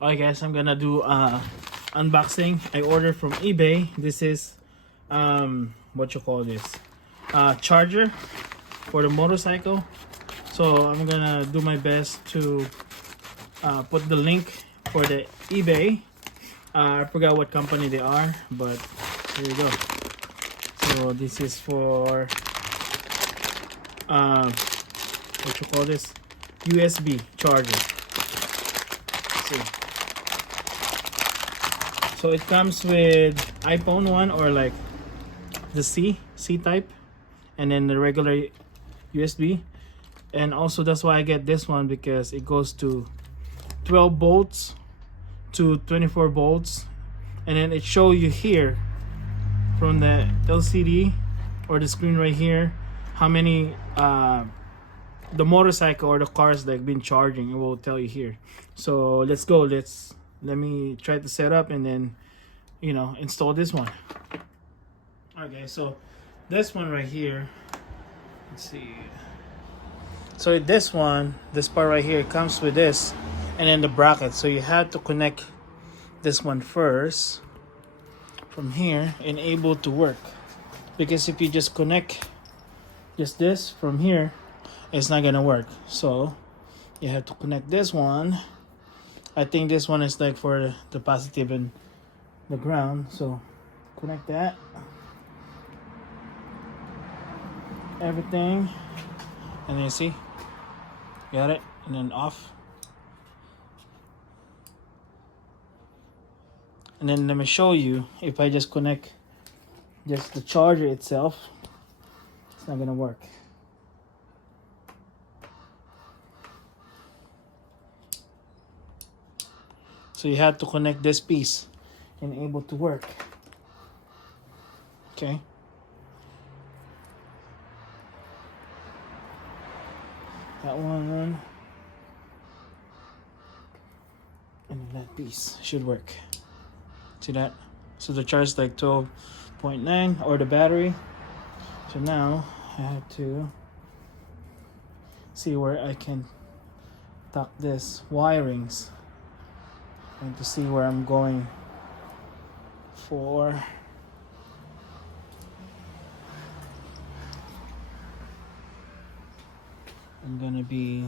Alright guys, I'm gonna do unboxing. I ordered from eBay. This is what you call this, charger for the motorcycle. So I'm gonna do my best to put the link for the eBay. I forgot what company they are, but here you go. So this is for what you call this, USB charger. Let's see. So it comes with iPhone 1 or like the C type, and then the regular USB. And also that's why I get this one, because it goes to 12 volts to 24 volts, and then it show you here from the LCD or the screen right here how many the motorcycle or the cars that have been charging. It will tell you here. So let's go. Let me try to set up and then, you know, install this one. Okay, so this one right here, let's see. So this one, this part right here comes with this, and then the bracket. So you have to connect this one first from here and able to work, because if you just connect just this from here, it's not gonna work. So you have to connect this one. I think this one is like for the positive and the ground. So connect that, everything, and then you see, got it, and then off. And then let me show you, if I just connect just the charger itself, it's not gonna work. So you have to connect this piece and able to work. Okay. That one, and that piece should work. See that? So the charge is like 12.9, or the battery. So now I have to see where I can tuck this wirings and to see where I'm going for. I'm gonna be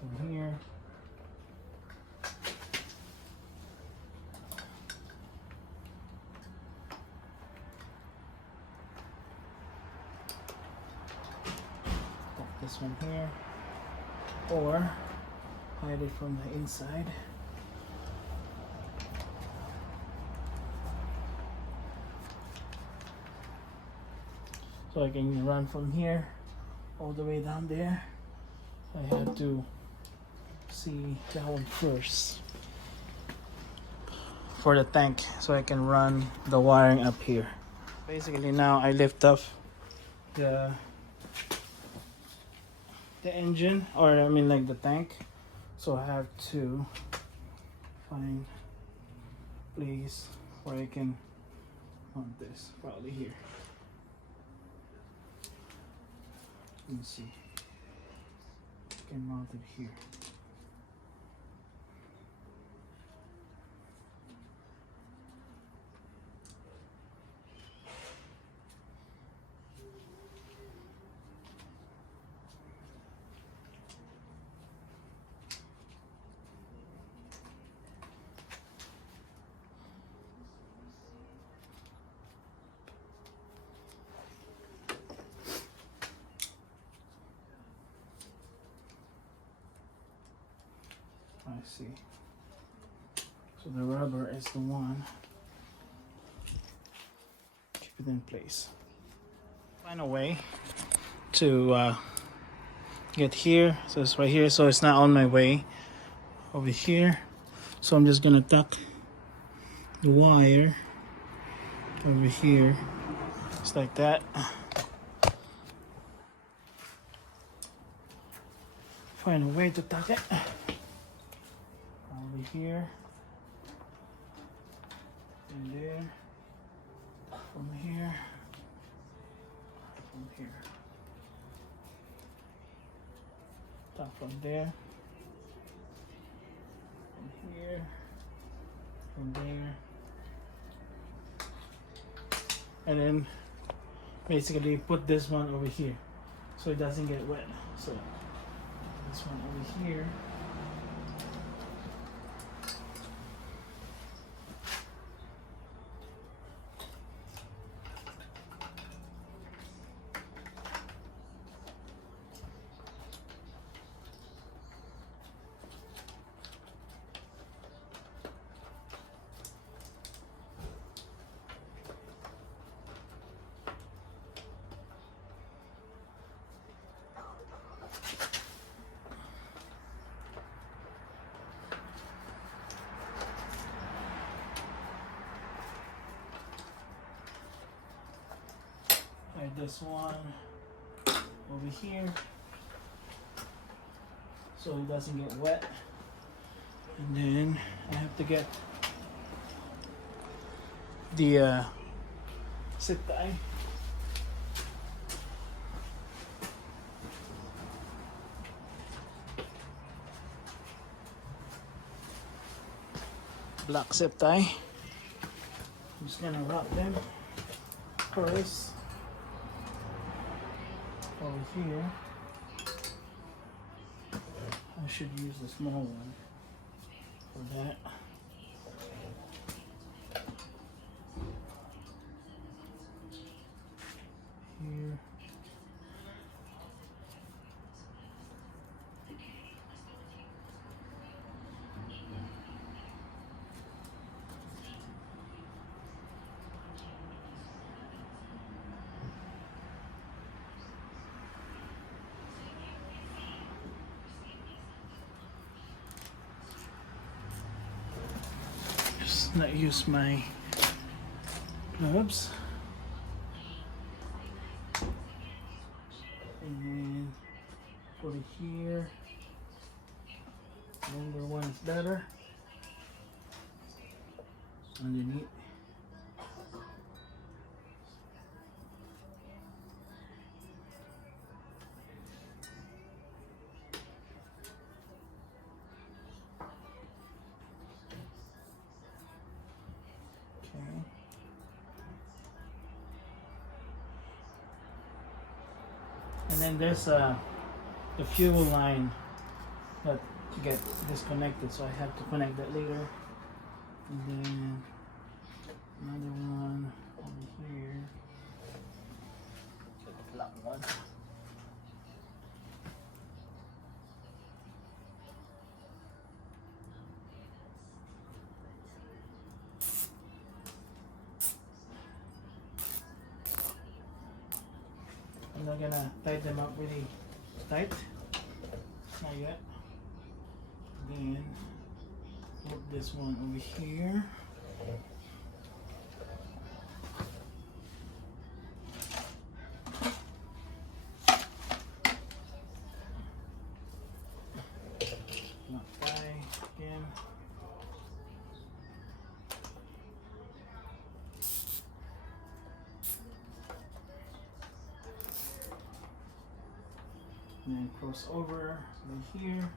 from here. Tuck this one here, or hide it from the inside. So I can run from here all the way down there. I have to see that one first for the tank, so I can run the wiring up here. Basically now I lift up the engine, or I mean like the tank. So I have to find a place where I can mount this, probably here. Let me see. I can mount it here. I see. So the rubber is the one. Keep it in place. Find a way to get here. So it's right here. So it's not on my way over here. So I'm just gonna tuck the wire over here. Just like that. Find a way to tuck it. Over here, and there, from here, from here, top from there, from from there, and then basically put this one over here so it doesn't get wet. So this one over here. Like this one over here so it doesn't get wet, and then I have to get the zip tie. Black zip tie. I'm just gonna wrap them first over here. I should use the small one for that. Here. Just not use my gloves. And then put it here. Longer one is better. Underneath. Okay. And then there's the fuel line that get disconnected, so I have to connect that later. And then another one over here. Get the black one. I'm not gonna tie them up really tight. Not yet. Then put this one over here. Not tie again. And then cross over right here.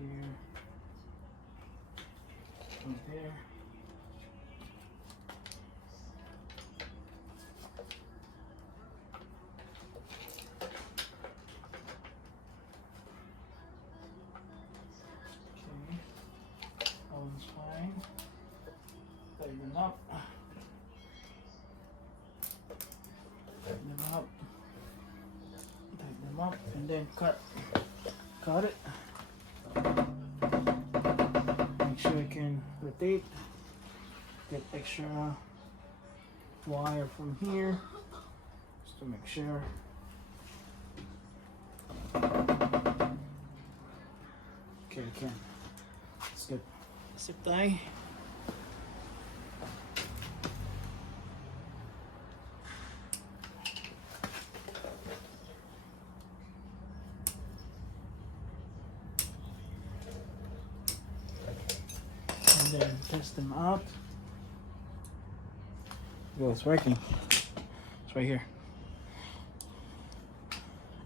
Here, right there. Okay, that one's fine. Tighten them up. Tighten them up. Tighten them up, and then cut it. Make sure I can rotate. Get extra wire from here just to make sure. Okay, I can. It's good. Zip tie. and then test them out. Well, it's working. It's right here.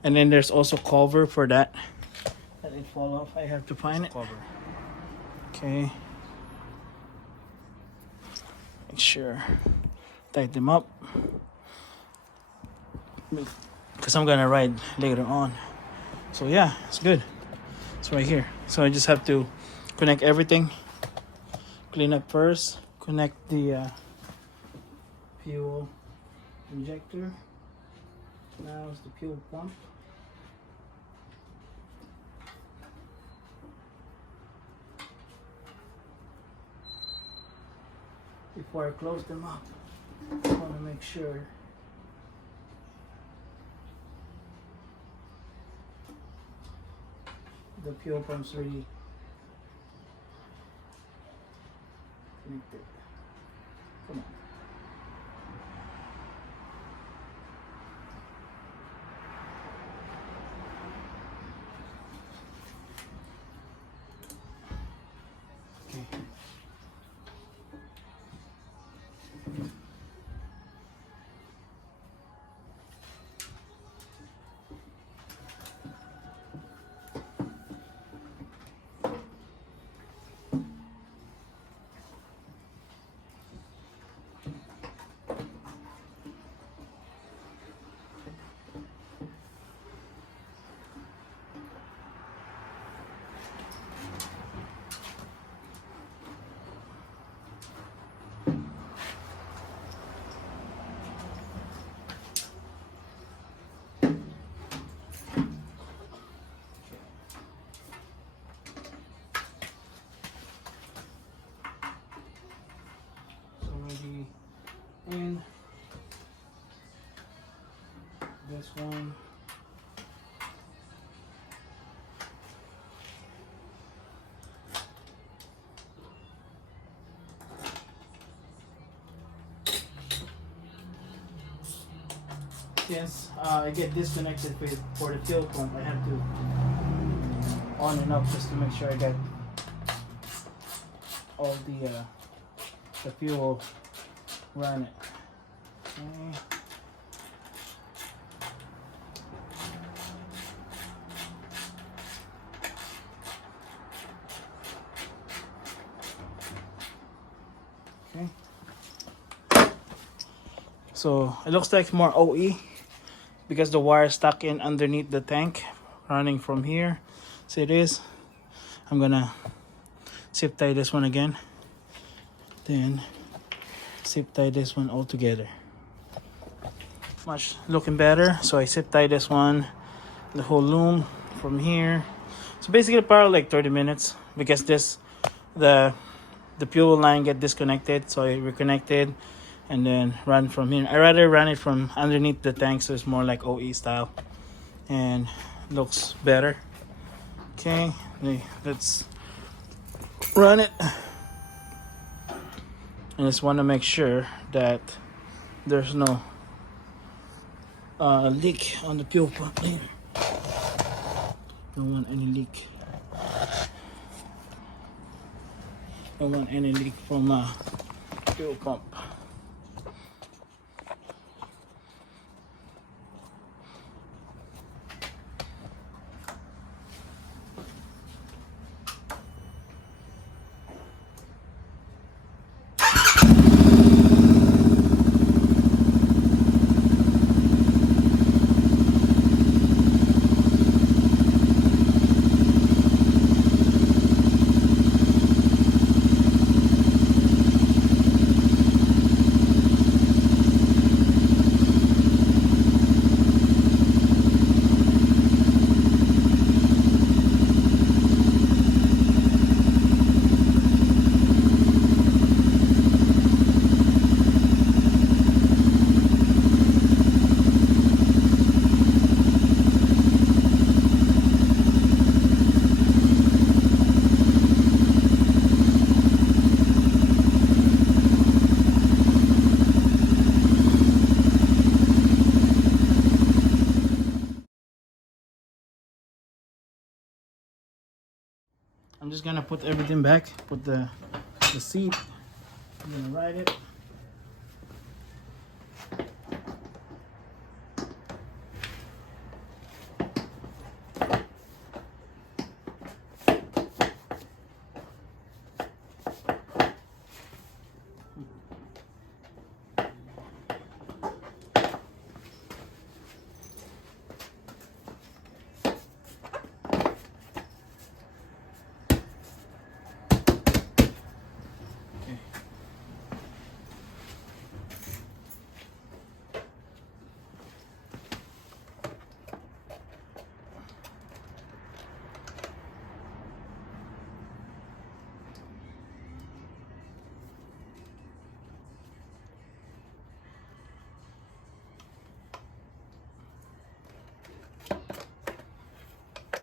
And then there's also cover for that. That it fall off. I have to find it. Cover. Okay. Make sure. Tighten them up. Because I'm gonna ride later on. So yeah, it's good. It's right here. So I just have to connect everything. Clean up first. Connect the fuel injector. Now it's the fuel pump. Before I close them up, I want to make sure the fuel pump's really connected. Come on. Okay. And this one, yes, I get disconnected for the fuel pump. I have to on and off just to make sure I get all the fuel run it. Okay. Okay. So it looks like more OE because the wire is stuck in underneath the tank running from here. So it is. I'm gonna zip tie this one again. Then zip tie this one all together. Much looking better. So I zip tie this one, the whole loom from here. So basically probably like 30 minutes because the fuel line get disconnected, so I reconnected and then run from here. I rather run it from underneath the tank so it's more like OE style and looks better. Okay, let's run it. I just want to make sure that there's no leak on the fuel pump here. Don't want any leak. Don't want any leak from fuel pump. I'm just gonna put everything back, put the the seat. I'm gonna ride it.